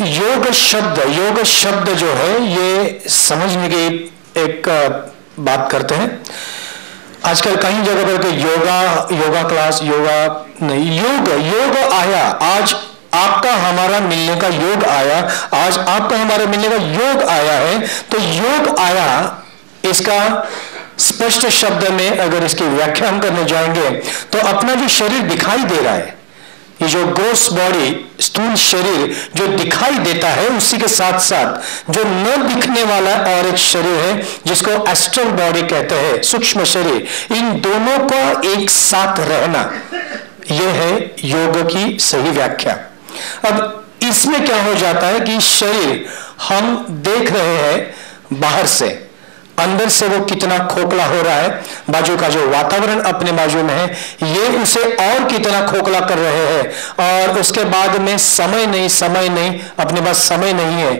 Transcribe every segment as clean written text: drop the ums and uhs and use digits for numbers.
योग शब्द जो है ये समझने की एक बात करते हैं। आजकल कई जगह पर योगा क्लास, योगा नहीं, योग आया। आज आपका हमारा मिलने का योग आया, आज आपका हमारा मिलने का योग आया है। तो योग आया, इसका स्पष्ट शब्द में अगर इसकी व्याख्या हम करने जाएंगे तो अपना जो शरीर दिखाई दे रहा है, ये जो ग्रोस बॉडी, स्थूल शरीर जो दिखाई देता है, उसी के साथ साथ जो न दिखने वाला और एक शरीर है जिसको एस्ट्रल बॉडी कहते हैं, सूक्ष्म शरीर, इन दोनों का एक साथ रहना, यह है योग की सही व्याख्या। अब इसमें क्या हो जाता है कि शरीर हम देख रहे हैं बाहर से, अंदर से वो कितना खोखला हो रहा है, बाजू का जो वातावरण अपने बाजू में है ये उसे और कितना खोखला कर रहे हैं, और उसके बाद में समय नहीं, अपने पास समय नहीं है,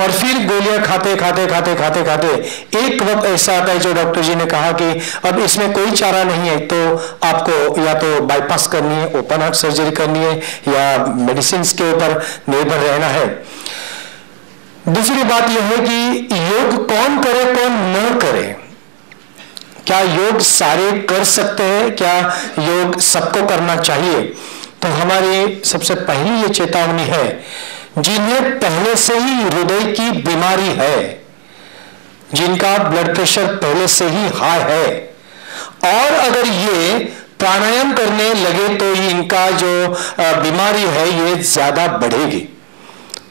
और फिर गोलियां खाते खाते एक वक्त ऐसा आता है जो डॉक्टर जी ने कहा कि अब इसमें कोई चारा नहीं है, तो आपको या तो बाईपास करनी है, ओपन हार्ट सर्जरी करनी है, या मेडिसिन के ऊपर निर्भर रहना है। दूसरी बात यह है कि योग कौन करे कौन न करे। क्या योग सारे कर सकते हैं? क्या योग सबको करना चाहिए? तो हमारी सबसे पहली ये चेतावनी है, जिन्हें पहले से ही हृदय की बीमारी है, जिनका ब्लड प्रेशर पहले से ही हाई है, और अगर ये प्राणायाम करने लगे तो इनका जो बीमारी है ये ज्यादा बढ़ेगी,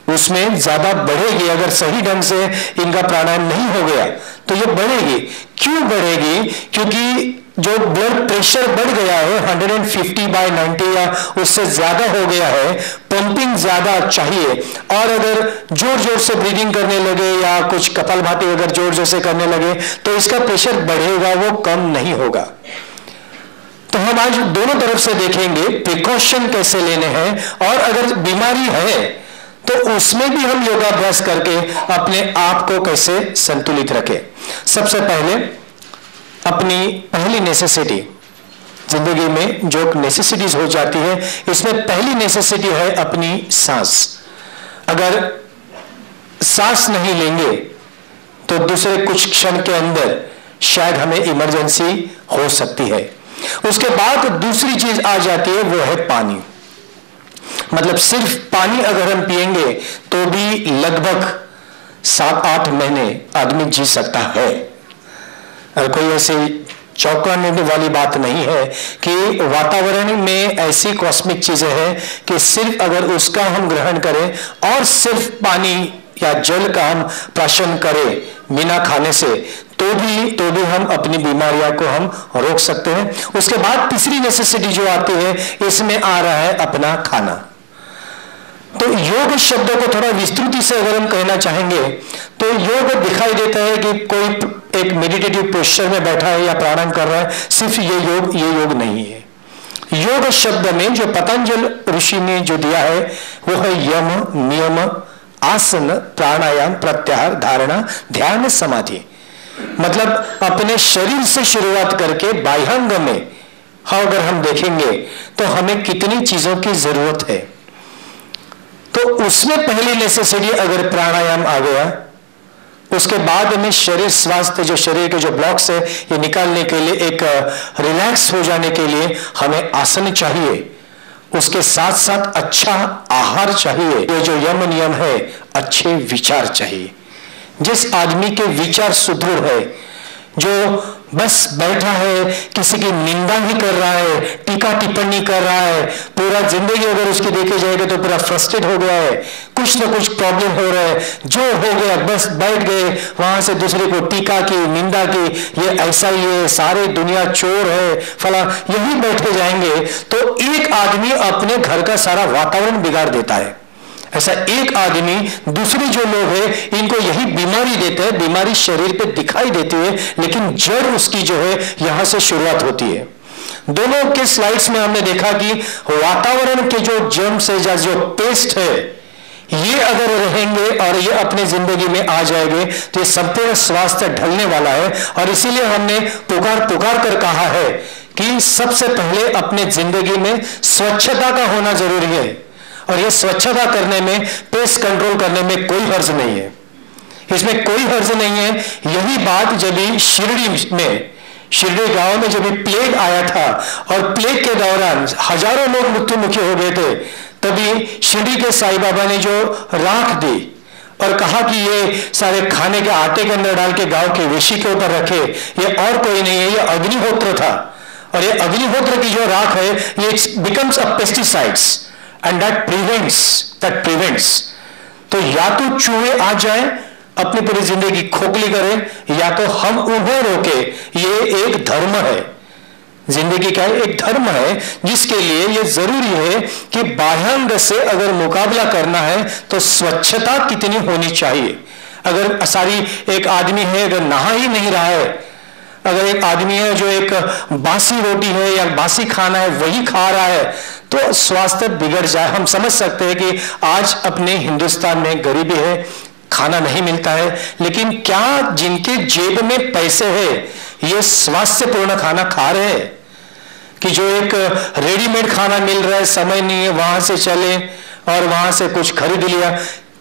उसमें ज्यादा बढ़ेगी। अगर सही ढंग से इनका प्राणायाम नहीं हो गया तो ये बढ़ेगी। क्यों बढ़ेगी? क्योंकि जो ब्लड प्रेशर बढ़ गया है 150/90 या उससे ज्यादा हो गया है, पंपिंग ज्यादा चाहिए, और अगर जोर जोर से ब्रीदिंग करने लगे या कुछ कपालभाति अगर जोर जोर से करने लगे तो इसका प्रेशर बढ़ेगा, वो कम नहीं होगा। तो हम आज दोनों तरफ से देखेंगे प्रिकॉशन कैसे लेने हैं, और अगर बीमारी है तो उसमें भी हम योगाभ्यास करके अपने आप को कैसे संतुलित रखें। सबसे पहले अपनी पहली नेसेसिटी, जिंदगी में जो नेसेसिटीज हो जाती है, इसमें पहली नेसेसिटी है अपनी सांस। अगर सांस नहीं लेंगे तो दूसरे कुछ क्षण के अंदर शायद हमें इमरजेंसी हो सकती है। उसके बाद दूसरी चीज आ जाती है, वो है पानी। मतलब सिर्फ पानी अगर हम पिएंगे तो भी लगभग 7-8 महीने आदमी जी सकता है। और कोई ऐसी चौंकाने वाली बात नहीं है कि वातावरण में ऐसी कॉस्मिक चीजें हैं कि सिर्फ अगर उसका हम ग्रहण करें और सिर्फ पानी या जल का हम प्राशन करें बिना खाने से, तो भी हम अपनी बीमारियां को हम रोक सकते हैं। उसके बाद तीसरी नेसेसिटी जो आती है, इसमें आ रहा है अपना खाना। तो योग शब्द को थोड़ा विस्तृति से अगर हम कहना चाहेंगे तो योग दिखाई देता है कि कोई एक मेडिटेटिव पोस्चर में बैठा है या प्राणायाम कर रहा है, सिर्फ ये योग नहीं है। योग शब्द में जो पतंजल ऋषि ने जो दिया है वो है यम, नियम, आसन, प्राणायाम, प्रत्याहार, धारणा, ध्यान, समाधि। मतलब अपने शरीर से शुरुआत करके बाह्यांग में अगर हम देखेंगे तो हमें कितनी चीजों की जरूरत है। तो उसमें पहली नेसेसिटी अगर प्राणायाम आ गया, उसके बाद में शरीर स्वास्थ्य, जो शरीर के जो ब्लॉक्स है ये निकालने के लिए, एक रिलैक्स हो जाने के लिए हमें आसन चाहिए। उसके साथ साथ अच्छा आहार चाहिए। ये जो यम नियम है, अच्छे विचार चाहिए। जिस आदमी के विचार सुदृढ़ है, जो बस बैठा है, किसी की निंदा ही कर रहा है, टीका टिप्पणी कर रहा है, पूरा जिंदगी अगर उसकी देखी जाएगी तो पूरा फ्रस्ट्रेट हो गया है, कुछ ना कुछ प्रॉब्लम हो रहा है, जो हो गया बस बैठ गए वहां से दूसरे को टीका की, निंदा की, ये ऐसा ही है, सारे दुनिया चोर है, फला, यही बैठे जाएंगे तो एक आदमी अपने घर का सारा वातावरण बिगाड़ देता है। ऐसा एक आदमी दूसरे जो लोग हैं इनको यही बीमारी देते हैं। बीमारी शरीर पे दिखाई देती है, लेकिन जड़ उसकी जो है यहां से शुरुआत होती है। दोनों के स्लाइड्स में हमने देखा कि वातावरण के जो जर्म्स है, जो पेस्ट है, ये अगर रहेंगे और ये अपने जिंदगी में आ जाएंगे तो ये संपूर्ण स्वास्थ्य ढलने वाला है। और इसीलिए हमने पुकार कर कहा है कि सबसे पहले अपने जिंदगी में स्वच्छता का होना जरूरी है। और ये स्वच्छता करने में, पेस्ट कंट्रोल करने में कोई हर्ज नहीं है, इसमें कोई हर्ज नहीं है। यही बात जब शिरडी गांव में जब प्लेग आया था और प्लेग के दौरान हजारों लोग मृत्युमुखी हो गए थे, तभी शिरडी के साईं बाबा ने जो राख दी और कहा कि ये सारे खाने के आटे के अंदर डाल के गांव के वेशी के ऊपर रखे, ये और कोई नहीं है, ये अग्निहोत्र था। और ये अग्निहोत्र की जो राख है ये becomes a pesticides and that prevents. तो या तो चूहे आ जाए, अपनी पूरी जिंदगी खोखली करें, या तो हम उन्हें रोके। ये एक धर्म है, जिंदगी का एक धर्म है, जिसके लिए ये जरूरी है कि बाह्यांग से अगर मुकाबला करना है तो स्वच्छता कितनी होनी चाहिए। अगर सारी एक आदमी है, अगर नहा ही नहीं रहा है, अगर एक आदमी है जो एक बासी रोटी है या बासी खाना है वही खा रहा है, तो स्वास्थ्य बिगड़ जाए। हम समझ सकते हैं कि आज अपने हिंदुस्तान में गरीबी है, खाना नहीं मिलता है, लेकिन क्या जिनके जेब में पैसे है ये स्वास्थ्यपूर्ण खाना खा रहे हैं? कि जो एक रेडीमेड खाना मिल रहा है, समय नहीं है, वहां से चले और वहां से कुछ खरीद लिया,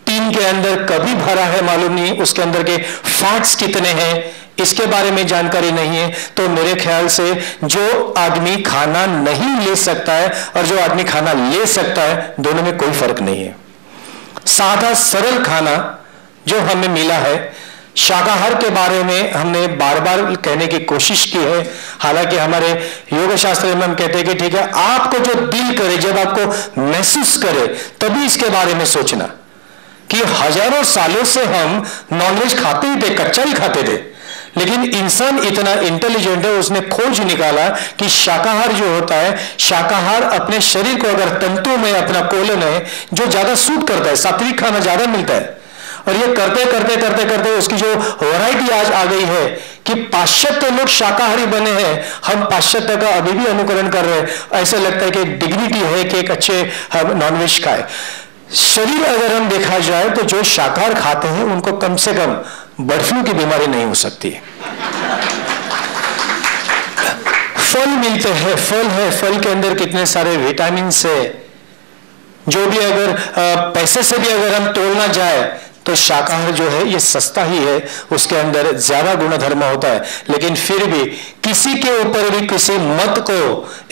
टीन के अंदर कभी भरा है मालूम नहीं, उसके अंदर के फैट्स कितने हैं इसके बारे में जानकारी नहीं है। तो मेरे ख्याल से जो आदमी खाना नहीं ले सकता है और जो आदमी खाना ले सकता है, दोनों में कोई फर्क नहीं है। सादा सरल खाना जो हमें मिला है, शाकाहार के बारे में हमने बार बार कहने की कोशिश की है। हालांकि हमारे योग शास्त्र में हम कहते हैं कि ठीक है, आपको जो दिल करे, जब आपको महसूस करे, तभी इसके बारे में सोचना। कि हजारों सालों से हम नॉनवेज खाते ही थे, कच्चा ही खाते थे, लेकिन इंसान इतना इंटेलिजेंट है, उसने खोज निकाला कि शाकाहार जो होता है, शाकाहार अपने शरीर को अगर तंतु में अपना कोलन है जो ज्यादा सूट करता है, सात्विक खाना ज्यादा मिलता है। और ये करते करते करते करते उसकी जो वैरायटी आज आ गई है कि पाश्चात्य लोग शाकाहारी बने हैं, हम पाश्चात्य का अभी भी अनुकरण कर रहे हैं। ऐसा लगता है कि डिग्निटी है कि एक अच्छे नॉनवेज खाए। शरीर अगर हम देखा जाए तो जो शाकाहार खाते हैं उनको कम से कम बर्ड फ्लू की बीमारी नहीं हो सकती। फल मिलते हैं, फल है, फल के अंदर कितने सारे विटामिन है, जो भी अगर पैसे से भी अगर हम तोलना जाए तो शाकाहार जो है ये सस्ता ही है, उसके अंदर ज्यादा गुणधर्म होता है। लेकिन फिर भी किसी के ऊपर भी किसी मत को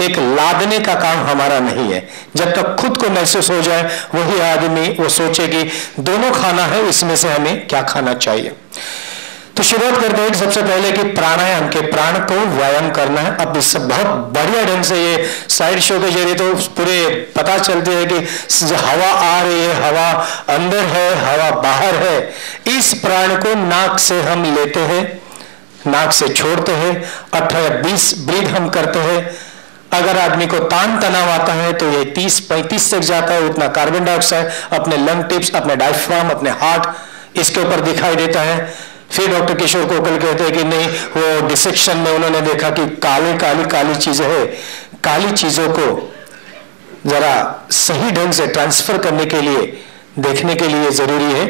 एक लादने का काम हमारा नहीं है। जब तक खुद को महसूस हो जाए वही आदमी वो सोचे कि दोनों खाना है, इसमें से हमें क्या खाना चाहिए। तो शुरुआत करते हैं सबसे पहले कि प्राणायाम के, प्राण को व्यायाम करना है। अब इससे बहुत बढ़िया ढंग से ये साइड शो के जरिए तो पूरे पता चलते हैं कि हवा आ रही है, हवा अंदर है, हवा बाहर है। इस प्राण को नाक से हम लेते हैं, नाक से छोड़ते हैं, 18 या 20 ब्रीथ हम करते हैं। अगर आदमी को तान तनाव आता है तो ये 30-35 तक जाता है। उतना कार्बन डाइऑक्साइड अपने लंग टिप्स, अपने डायफ्राम, अपने हार्ट, इसके ऊपर दिखाई देता है। फिर डॉक्टर किशोर कोकल कहते हैं कि नहीं, वो डिसेक्शन में उन्होंने देखा कि काली चीजें है, काली चीजों को जरा सही ढंग से ट्रांसफर करने के लिए, देखने के लिए जरूरी है।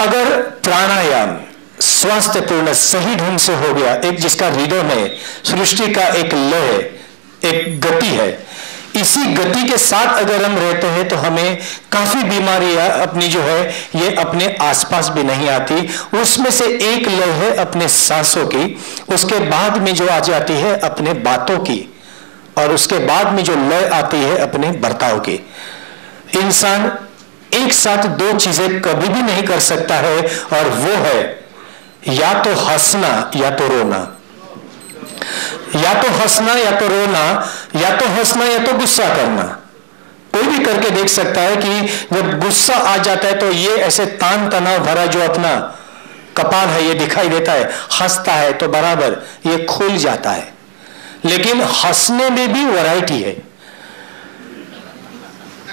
अगर प्राणायाम स्वास्थ्यपूर्ण सही ढंग से हो गया, एक जिसका रिदम है, सृष्टि का एक लय, एक गति है, इसी गति के साथ अगर हम रहते हैं तो हमें काफी बीमारियां अपनी जो है ये अपने आसपास भी नहीं आती। उसमें से एक लय है अपने सांसों की, उसके बाद में जो आ जाती है अपने बातों की, और उसके बाद में जो लय आती है अपने बर्ताव की। इंसान एक साथ दो चीजें कभी भी नहीं कर सकता है, और वो है या तो हंसना या तो रोना, या तो हंसना या तो रोना, या तो हंसना या तो गुस्सा करना। कोई भी करके देख सकता है कि जब गुस्सा आ जाता है तो ये ऐसे तान तनाव भरा जो अपना कपाल है ये दिखाई देता है, हंसता है तो बराबर ये खुल जाता है। लेकिन हंसने में भी वैरायटी है।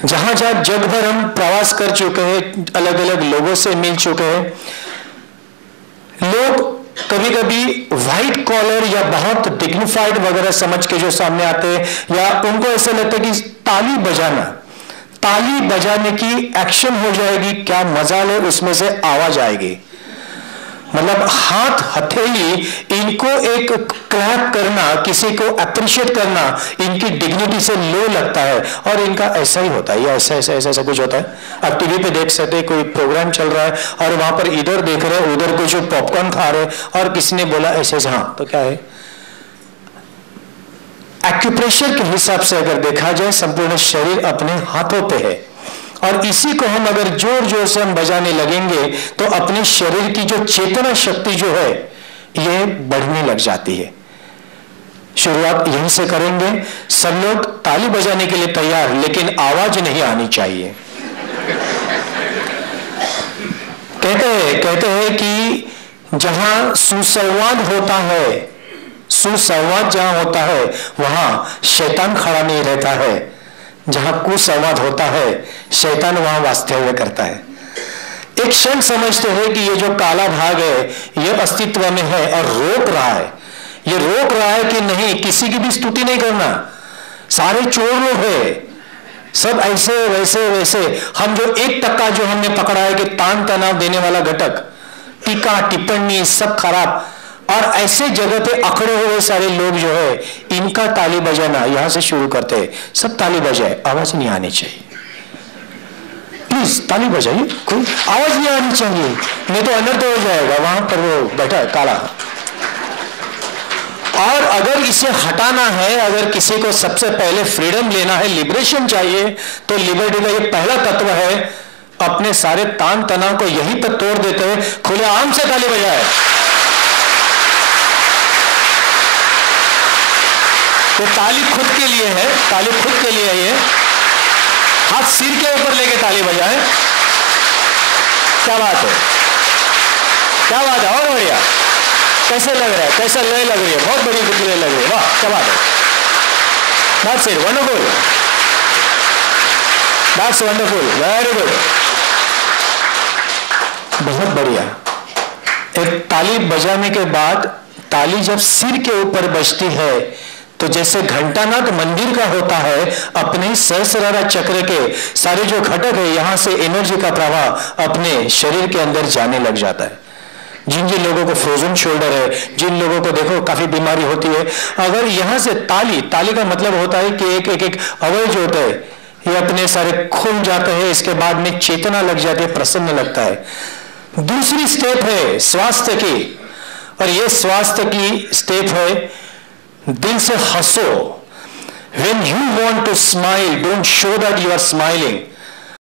जहां जहां जग भर हम प्रवास कर चुके हैं, अलग अलग लोगों से मिल चुके हैं, लोग कभी कभी व्हाइट कॉलर या बहुत डिग्निफाइड वगैरह समझ के जो सामने आते हैं, या उनको ऐसा लगता है कि ताली बजाने की एक्शन हो जाएगी, क्या मजा ले, उसमें से आवाज आएगी। मतलब हाथ हथेली इनको एक क्लैप करना, किसी को अप्रिशिएट करना, इनकी डिग्निटी से लो लगता है और इनका ऐसा ही होता है, या ऐसा ऐसा ऐसा ऐसा कुछ होता है। अब टीवी पे देख सकते कोई प्रोग्राम चल रहा है और वहां पर इधर देख रहे हैं, उधर कुछ पॉपकॉर्न खा रहे और किसी ने बोला ऐसे ऐसे, हाँ तो क्या है, एक्यूप्रेशर के हिसाब से अगर देखा जाए संपूर्ण शरीर अपने हाथों पे है और इसी को हम अगर जोर जोर से हम बजाने लगेंगे तो अपने शरीर की जो चेतना शक्ति जो है ये बढ़ने लग जाती है। शुरुआत यहीं से करेंगे। सब लोग ताली बजाने के लिए तैयार, लेकिन आवाज नहीं आनी चाहिए। कहते हैं कि जहां सुसंवाद होता है, सुसंवाद जहां होता है वहां शैतान खड़ा नहीं रहता है, जहां कुसंवाद होता है शैतान वहां वास्तव्य करता है। एक क्षण समझते हैं कि ये जो काला भाग है ये अस्तित्व में है और रोक रहा है, ये रोक रहा है कि नहीं, किसी की भी स्तुति नहीं करना, सारे चोर लोग है, सब ऐसे वैसे वैसे। हम जो 1% जो हमने पकड़ा है कि तान तनाव देने वाला घटक, टीका टिप्पणी सब खराब, और ऐसे जगह पे अखड़े हुए सारे लोग जो है इनका ताली बजाना यहां से शुरू करते हैं। सब ताली बजाए, आवाज नहीं आनी चाहिए, प्लीज ताली बजाइए, कोई आवाज नहीं आनी चाहिए, नहीं तो अनर्थ हो जाएगा। वहां पर वो बैठा है काला। और अगर इसे हटाना है, अगर किसी को सबसे पहले फ्रीडम लेना है, लिबरेशन चाहिए, तो लिबर्टी का ये पहला तत्व है, अपने सारे तान तनाव को यहीं पर तोड़ देते हुए खुलेआम से ताली बजाए। तो ताली खुद के लिए है, ताली खुद के लिए है, ये हाथ सिर के ऊपर लेके ताली बजाए। क्या बात है, क्या बात है, और बढ़िया, कैसे लग रहा है, कैसा लय लग रही है, बहुत बड़ी लय लग रही है, वाह क्या बात है, that's it, wonderful, that's wonderful, very good, बहुत बढ़िया। एक ताली बजाने के बाद, ताली जब सिर के ऊपर बजती है तो जैसे घंटानाद मंदिर का होता है, अपने सहस्रारा चक्र के सारे जो घटक है यहां से एनर्जी का प्रवाह अपने शरीर के अंदर जाने लग जाता है। जिन जिन लोगों को फ्रोजन शोल्डर है, जिन लोगों को देखो काफी बीमारी होती है, अगर यहां से ताली, ताली का मतलब होता है कि एक एक एक अवयव जो होता है ये अपने सारे खुल जाते हैं, इसके बाद में चेतना लग जाती है, प्रसन्न लगता है। दूसरी स्टेप है स्वास्थ्य की, और ये स्वास्थ्य की स्टेप है दिल से हंसो। When you want to smile, don't show that you are smiling.